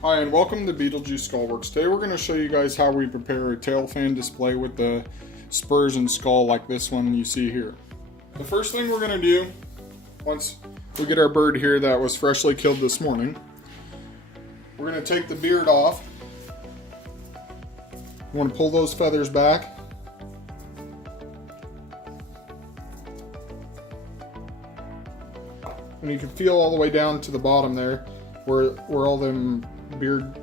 Hi and welcome to Beetlejuice Skullworks. Today we're going to show you guys how we prepare a tail fan display with the spurs and skull like this one you see here. The first thing we're going to do, once we get our bird here that was freshly killed this morning, we're going to take the beard off. You want to pull those feathers back. And you can feel all the way down to the bottom there where all them beard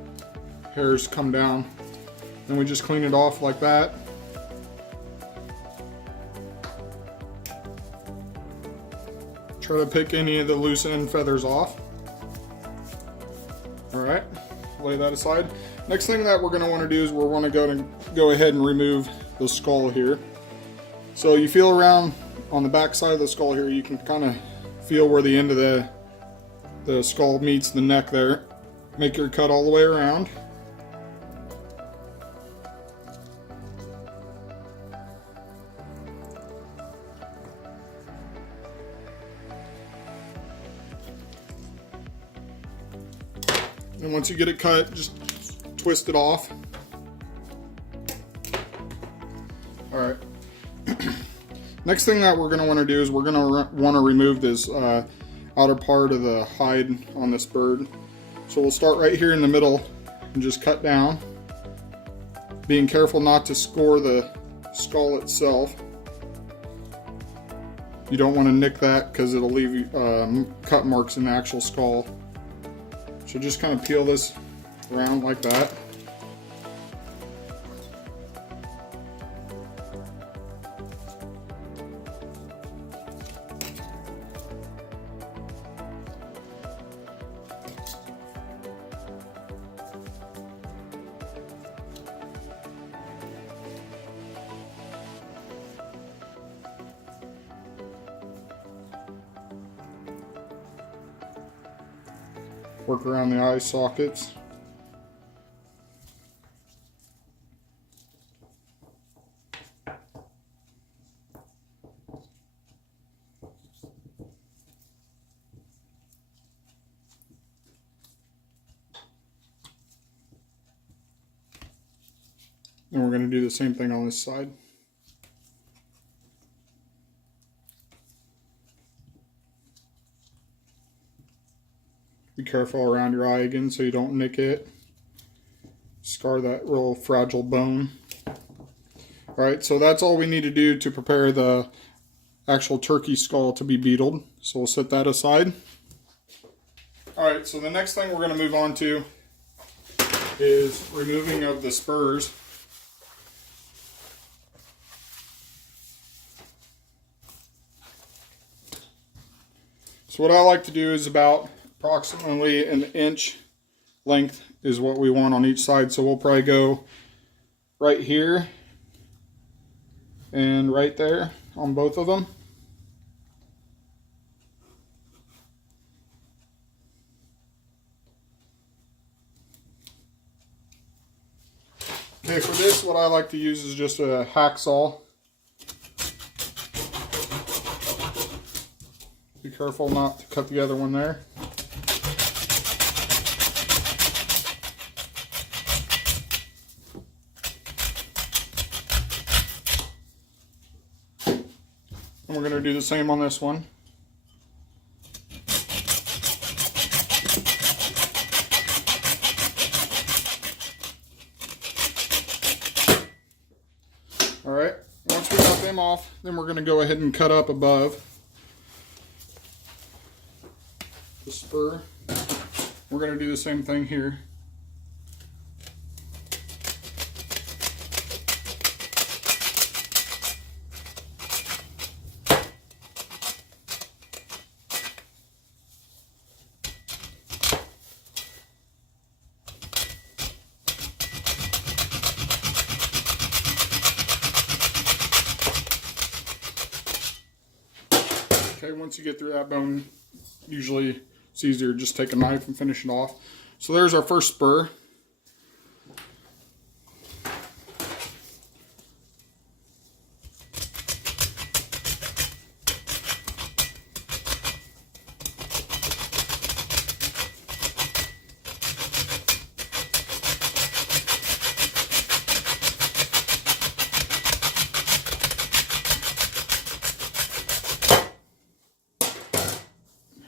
hairs come down. Then we just clean it off like that. Try to pick any of the loose end feathers off. Alright, lay that aside. Next thing that we're going to want to do is we're going to go ahead and remove the skull here. So you feel around on the back side of the skull here, you can kind of feel where the end of the skull meets the neck there. Make your cut all the way around. And once you get it cut, just twist it off. Alright. Next thing that we're going to want to do is we're going to want to remove this outer part of the hide on this bird. So we'll start right here in the middle and just cut down, being careful not to score the skull itself. You don't want to nick that because it'll leave cut marks in the actual skull. So just kind of peel this around like that. Work around the eye sockets. And we're going to do the same thing on this side. Be careful around your eye again so you don't nick it. Scar that real fragile bone. Alright, so that's all we need to do to prepare the actual turkey skull to be beetled. So we'll set that aside. Alright, so the next thing we're going to move on to is removing of the spurs. So what I like to do is about approximately an inch length is what we want on each side. So we'll probably go right here and right there on both of them. Okay, for this what I like to use is just a hacksaw. Be careful not to cut the other one there. And we're going to do the same on this one. Alright, once we got them off, then we're going to go ahead and cut up above the spur. We're going to do the same thing here. Okay, once you get through that bone, usually it's easier to just take a knife and finish it off. So there's our first spur.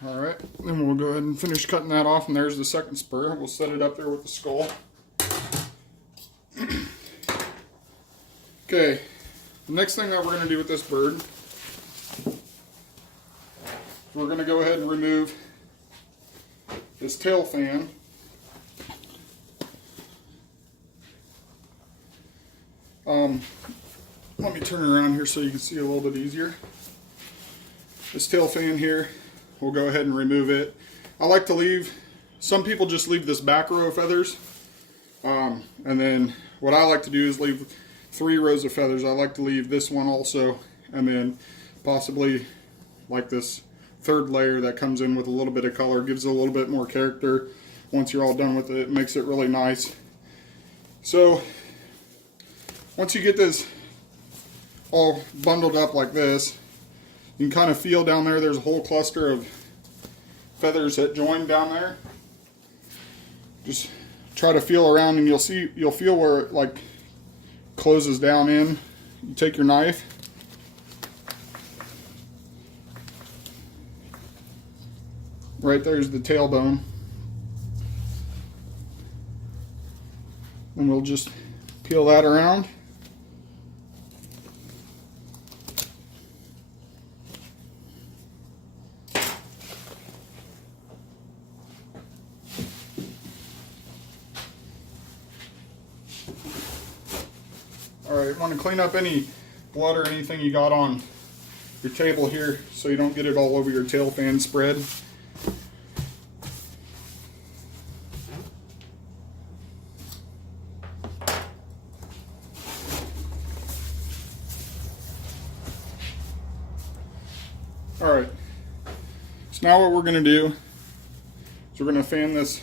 All right, then we'll go ahead and finish cutting that off, and there's the second spur. We'll set it up there with the skull. Okay, the next thing that we're going to do with this bird, we're going to go ahead and remove this tail fan. Let me turn it around here so you can see a little bit easier. This tail fan here, we'll go ahead and remove it. I like to leave, some people just leave this back row of feathers. And then what I like to do is leave 3 rows of feathers. I like to leave this one also, and then possibly like this third layer that comes in with a little bit of color, gives it a little bit more character. Once you're all done with it, it makes it really nice. So once you get this all bundled up like this, you can kind of feel down there, there's a whole cluster of feathers that join down there. Just try to feel around and you'll feel where it like closes down in. You take your knife, right there's the tailbone, and we'll just peel that around. Alright, want to clean up any blood or anything you got on your table here so you don't get it all over your tail fan spread. Alright, so now what we're going to do is we're going to fan this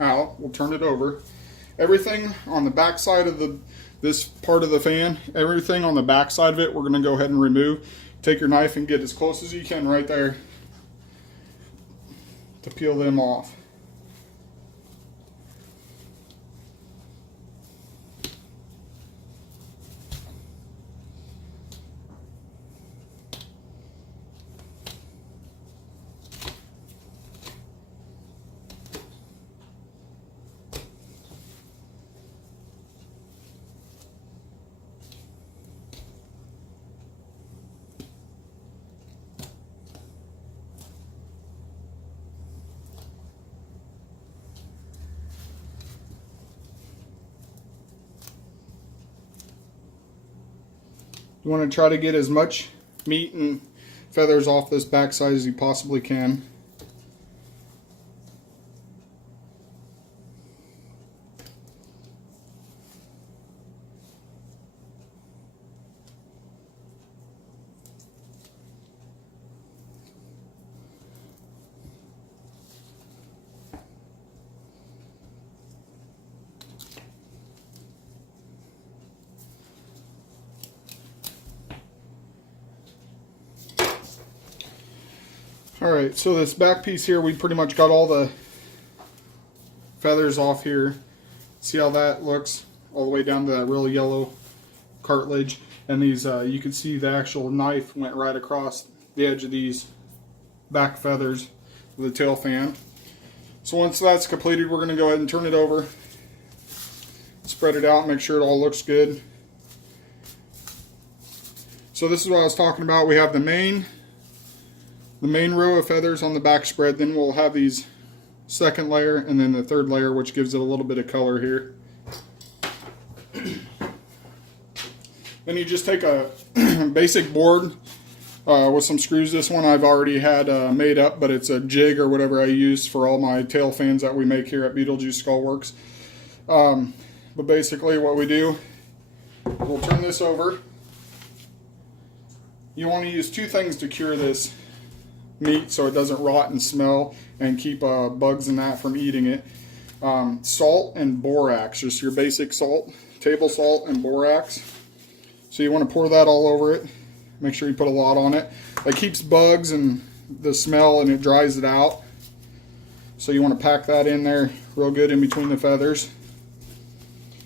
out. We'll turn it over. Everything on the back side of this part of the fan, everything on the back side of it, we're going to go ahead and remove. Take your knife and get as close as you can right there to peel them off. You want to try to get as much meat and feathers off this backside as you possibly can. Alright, so this back piece here, we pretty much got all the feathers off here. See how that looks? All the way down to that real yellow cartilage. And these, you can see the actual knife went right across the edge of these back feathers of the tail fan. So once that's completed, we're going to go ahead and turn it over. Spread it out, make sure it all looks good. So this is what I was talking about. We have the main row of feathers on the back spread, then we'll have these second layer and then the third layer, which gives it a little bit of color here. Then you just take a basic board with some screws. This one I've already had made up, but it's a jig or whatever I use for all my tail fans that we make here at Beetlejuice Skullworks. But basically what we do, we'll turn this over. You want to use 2 things to cure this meat so it doesn't rot and smell and keep bugs and that from eating it. Salt and borax, just your basic salt, table salt and borax. So you want to pour that all over it. Make sure you put a lot on it. That keeps bugs and the smell, and it dries it out. So you want to pack that in there real good in between the feathers.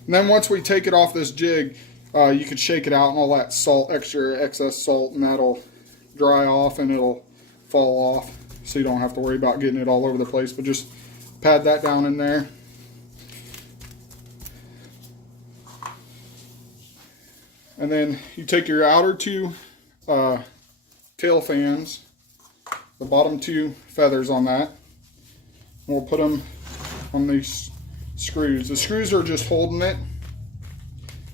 And then once we take it off this jig, you could shake it out and all that salt, excess salt, and that'll dry off and it'll fall off. so you don't have to worry about getting it all over the place, but just pad that down in there. And then you take your outer two tail fans, the bottom two feathers on that, and we'll put them on these screws. The screws are just holding it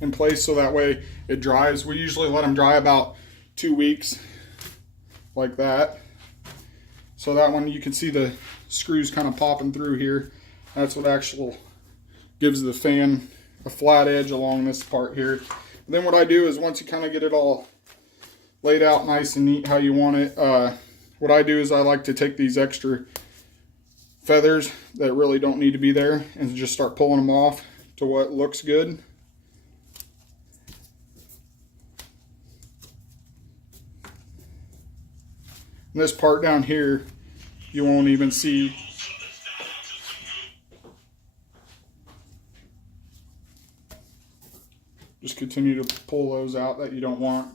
in place so that way it dries. We usually let them dry about 2 weeks, like that. So that one you can see the screws kind of popping through here. That's what actually gives the fan a flat edge along this part here. And then what I do is once you kind of get it all laid out nice and neat how you want it, what I do is I like to take these extra feathers that really don't need to be there and just start pulling them off to what looks good. And this part down here you won't even see. Just continue to pull those out that you don't want.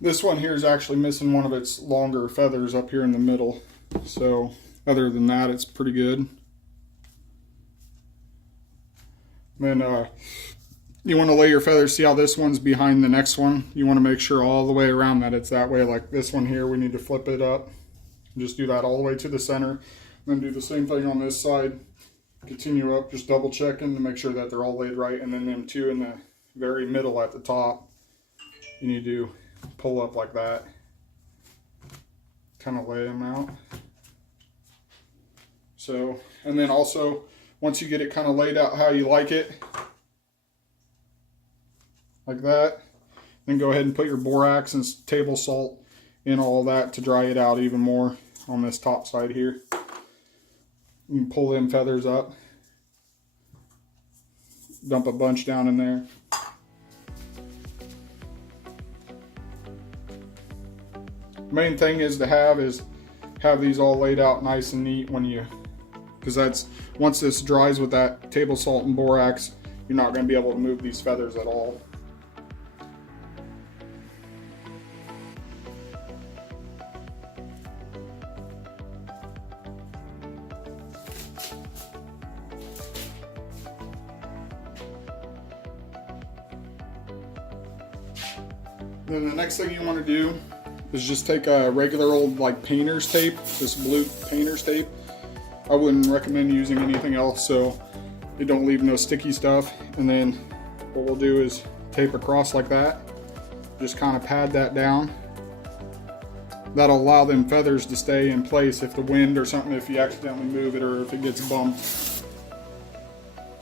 This one here is actually missing one of its longer feathers up here in the middle. So other than that, it's pretty good. Then you want to lay your feathers. See how this one's behind the next one? You want to make sure all the way around that it's that way. Like this one here, we need to flip it up. Just do that all the way to the center. Then do the same thing on this side. Continue up, just double checking to make sure that they're all laid right. And then them two in the very middle at the top, you need to pull up like that, kind of lay them out. So, and then also once you get it kind of laid out how you like it, like that, then go ahead and put your borax and table salt in all that to dry it out even more on this top side here. You can pull them feathers up, dump a bunch down in there. Main thing is to have these all laid out nice and neat when you, because that's, once this dries with that table salt and borax, you're not going to be able to move these feathers at all. Then the next thing you want to do is just take a regular old like painter's tape, this blue painter's tape. I wouldn't recommend using anything else so you don't leave no sticky stuff. And then what we'll do is tape across like that. Just kind of pad that down. That'll allow them feathers to stay in place if the wind or something, if you accidentally move it or if it gets bumped.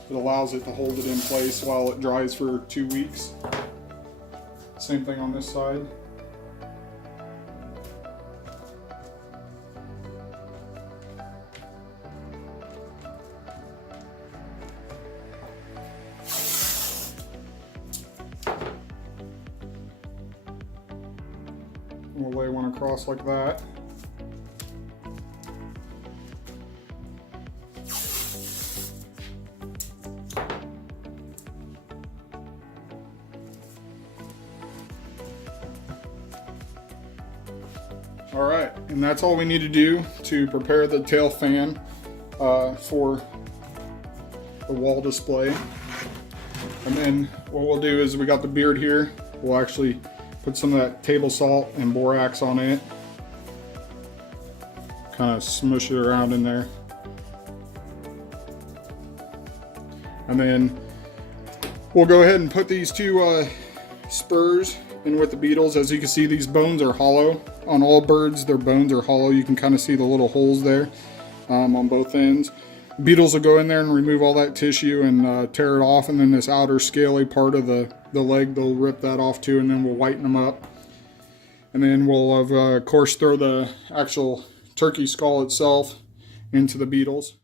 It allows it to hold it in place while it dries for 2 weeks. Same thing on this side. We'll lay one across like that. All right, and that's all we need to do to prepare the tail fan for the wall display. And then what we'll do is we got the beard here. We'll actually put some of that table salt and borax on it. Kind of smush it around in there. And then we'll go ahead and put these two spurs in with the beetles. As you can see, these bones are hollow. On all birds, their bones are hollow. You can kind of see the little holes there on both ends. Beetles will go in there and remove all that tissue and tear it off, and then this outer scaly part of the leg, they'll rip that off too, and then we'll whiten them up. And then we'll of course throw the actual turkey skull itself into the beetles.